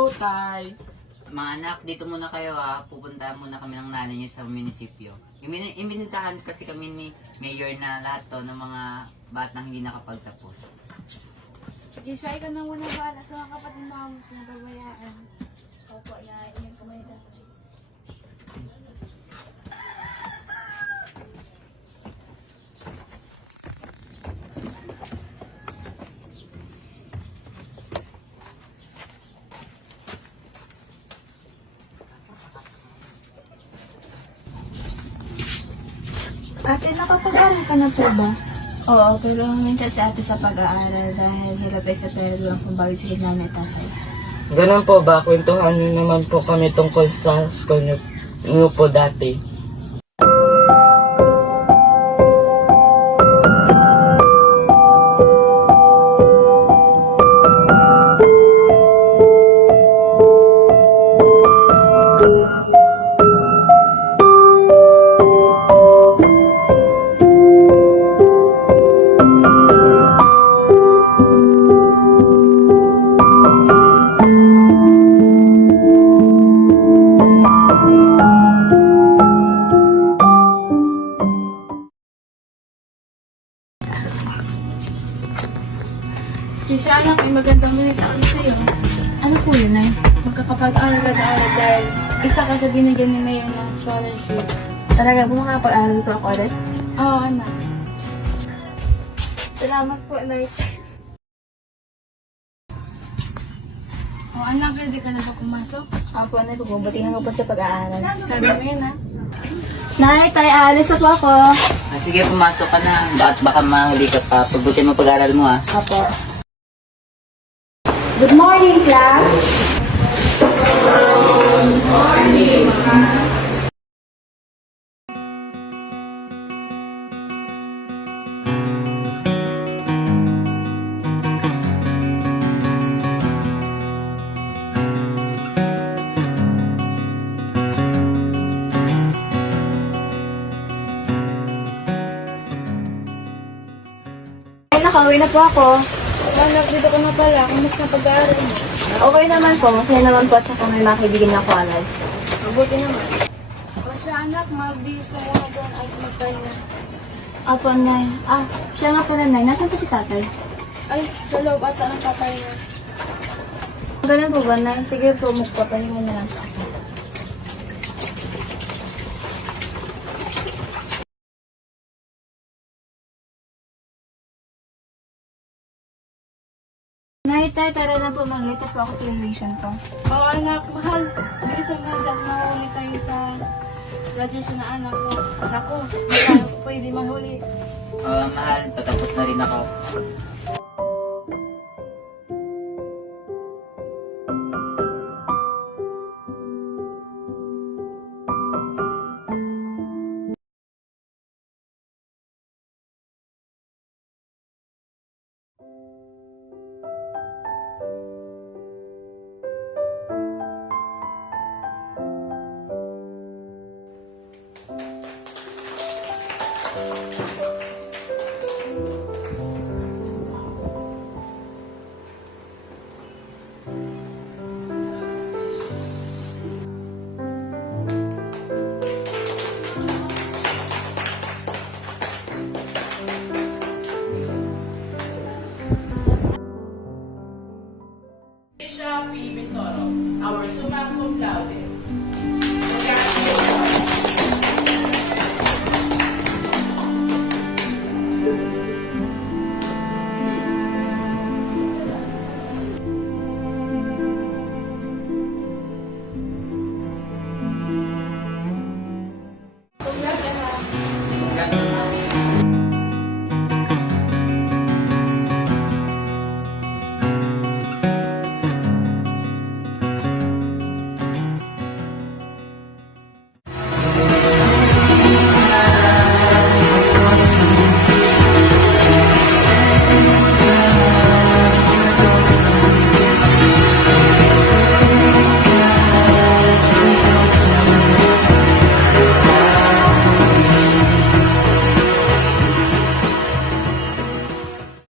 po, Tay. Mga anak, dito muna kayo ha. Pupunta muna kami ng nanay niyo sa munisipyo. Iminitahan kasi kami ni Mayor na lahat to ng mga batang hindi nakapagtapos. Jisha, ikaw na muna bahala sa mga kapatid mo na babayaan. Opo, iyan ko may dati. Ate, nakapag-aral ka na po ba? Oo, pero huminta si ate sa pag-aaral dahil hirap ay sa pera lang kung bakit sila nanay at tatay. Ganun po ba? Kwentuhan niyo naman po kami tungkol sa school niyo po dati. Jisha, anak, may magandang balita kami sa'yo. Ano po yun, Nay? Magkakapag-aral ka na ulit dahil isa ka sa binigyan ni Mayor ng scholarship. Talaga po makapag-aaral po ako ulit? Oo, anak. Salamat po, Nay. Anak, ready ka na ba pumasok? Opo, Nay, pagbubutihan ko po sa pag-aaral. Sabi mo yun, ha? Nay, tay, aalis na po ako. Sige, pumasok ka na. Baka mahuli ka pa. Pagbuti mo pag-aaral mo ha. Opo. Good morning, class! Ay, nakauwi na po ako. Anak, dito ka na pala. Kamusta na pag-aaral mo? Okay naman po, masaya naman po at saka may mga kaibigan na kualay. Mabuti naman. O siya, anak, mabihis ka muna doon at magpahinga. Opo, Nay. Siya nga pala, Nay. Nasaan po si tatay? Ay, sa loob ata ng papahinga. Ganun po ba, Nay? Sige po, magpapahinga na lang sa akin. Nay, tay, tara na po. Mag-late po ako sa graduation ko. Oo, anak, mahal. Bilisan na dyan. Mahuli tayo sa graduation na anak ko. Naku, hindi tayo pwede mahuli. Mahal, patapos na rin ako. Alicia P. Mesoro, our summa cum laude.